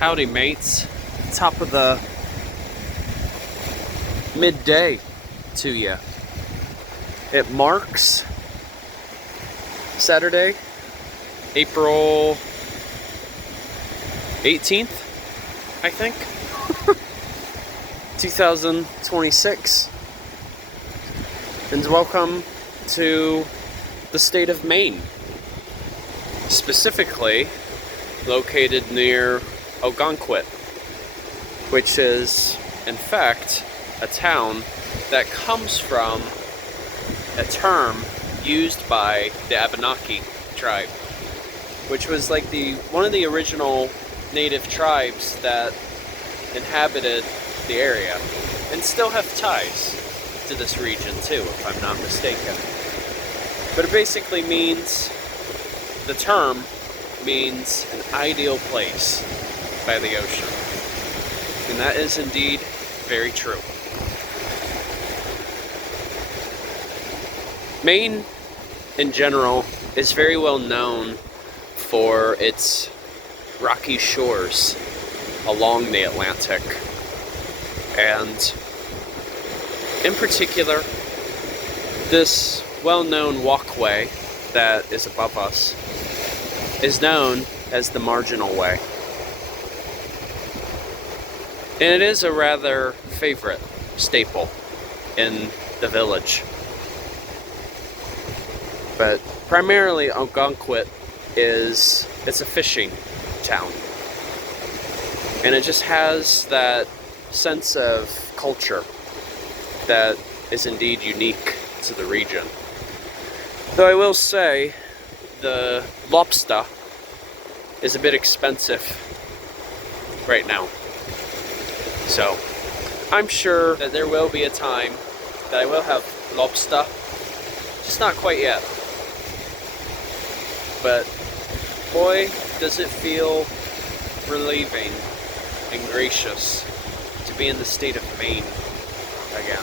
Howdy, mates. Top of the midday to you. It marks Saturday, April 18th, I think, 2026. And welcome to the state of Maine, specifically located near Ogunquit, which is, in fact, a town that comes from a term used by the Abenake tribe, which was like one of the original native tribes that inhabited the area and still have ties to this region too, if I'm not mistaken. But it basically means, the term means an ideal place by the ocean. And that is indeed very true. Maine, in general, is very well known for its rocky shores along the Atlantic. And in particular, this well-known walkway that is above us is known as the Marginal Way. And it is a rather favorite staple in the village. But primarily Ogunquit it's a fishing town. And it just has that sense of culture that is indeed unique to the region. Though I will say, the lobster is a bit expensive right now. So, I'm sure that there will be a time that I will have lobster, just not quite yet. But boy, does it feel relieving and gracious to be in the state of Maine again.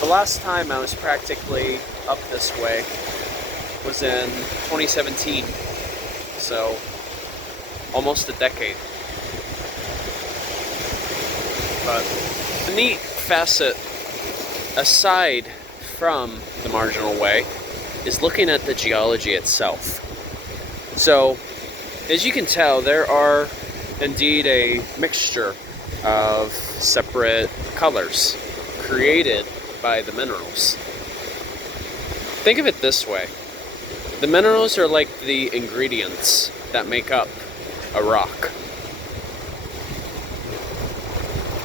The last time I was practically up this way was in 2017, so almost a decade. But the neat facet, aside from the Marginal Way, is looking at the geology itself. So, as you can tell, there are indeed a mixture of separate colors created by the minerals. Think of it this way. The minerals are like the ingredients that make up a rock.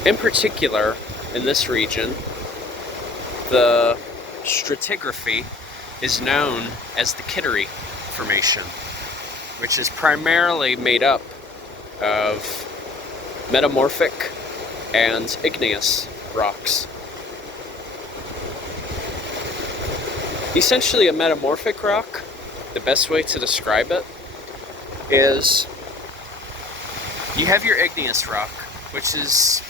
In particular, in this region, the stratigraphy is known as the Kittery Formation, which is primarily made up of metamorphic and igneous rocks. Essentially, a metamorphic rock, the best way to describe it is you have your igneous rock, which is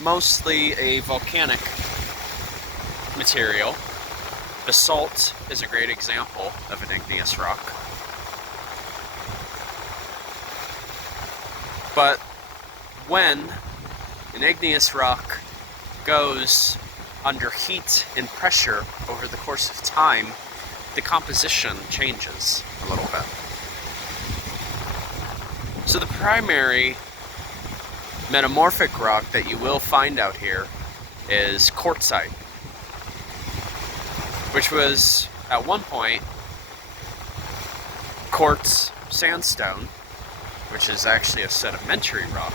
mostly a volcanic material. Basalt is a great example of an igneous rock. But when an igneous rock goes under heat and pressure over the course of time, the composition changes a little bit. So the primary metamorphic rock that you will find out here is quartzite, which was at one point Quartz Sandstone, which is actually a sedimentary rock,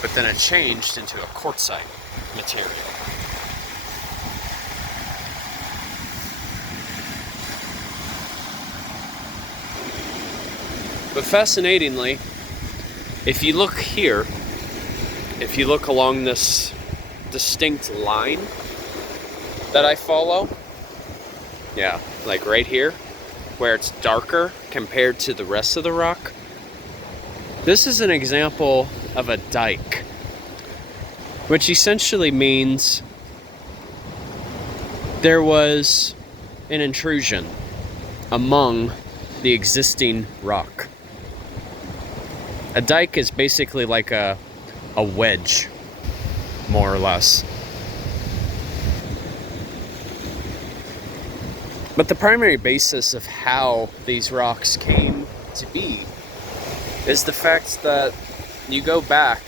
but then it changed into a quartzite material. But fascinatingly, if you look here, if you look along this distinct line that I follow, yeah, like right here, where it's darker compared to the rest of the rock, this is an example of a dike, which essentially means there was an intrusion among the existing rock. A dike is basically like a wedge, more or less. But the primary basis of how these rocks came to be is the fact that you go back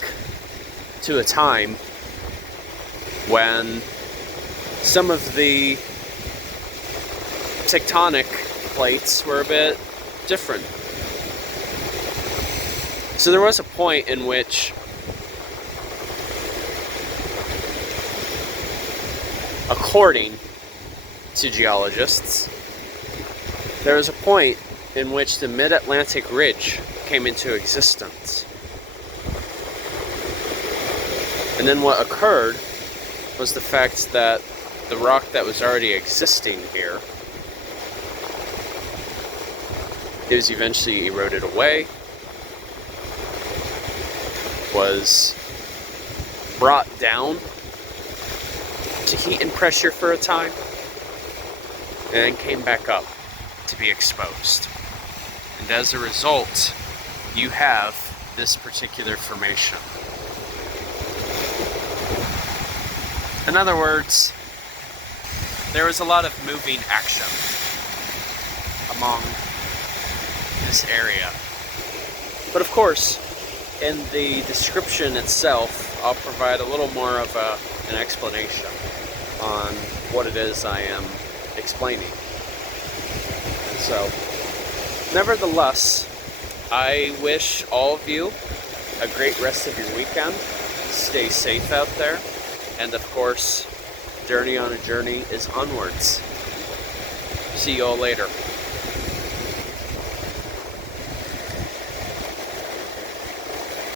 to a time when some of the tectonic plates were a bit different. So there was a point in which according to geologists, there was a point in which the mid-Atlantic ridge came into existence. And then what occurred was the fact that the rock that was already existing here is eventually eroded away, was brought down to heat and pressure for a time, and then came back up to be exposed. And as a result, you have this particular formation. In other words, there was a lot of moving action among this area. But of course, in the description itself, I'll provide a little more of an explanation on what it is I am explaining. And so, nevertheless, I wish all of you a great rest of your weekend. Stay safe out there. And of course, Journey on a Journey is onwards. See you all later.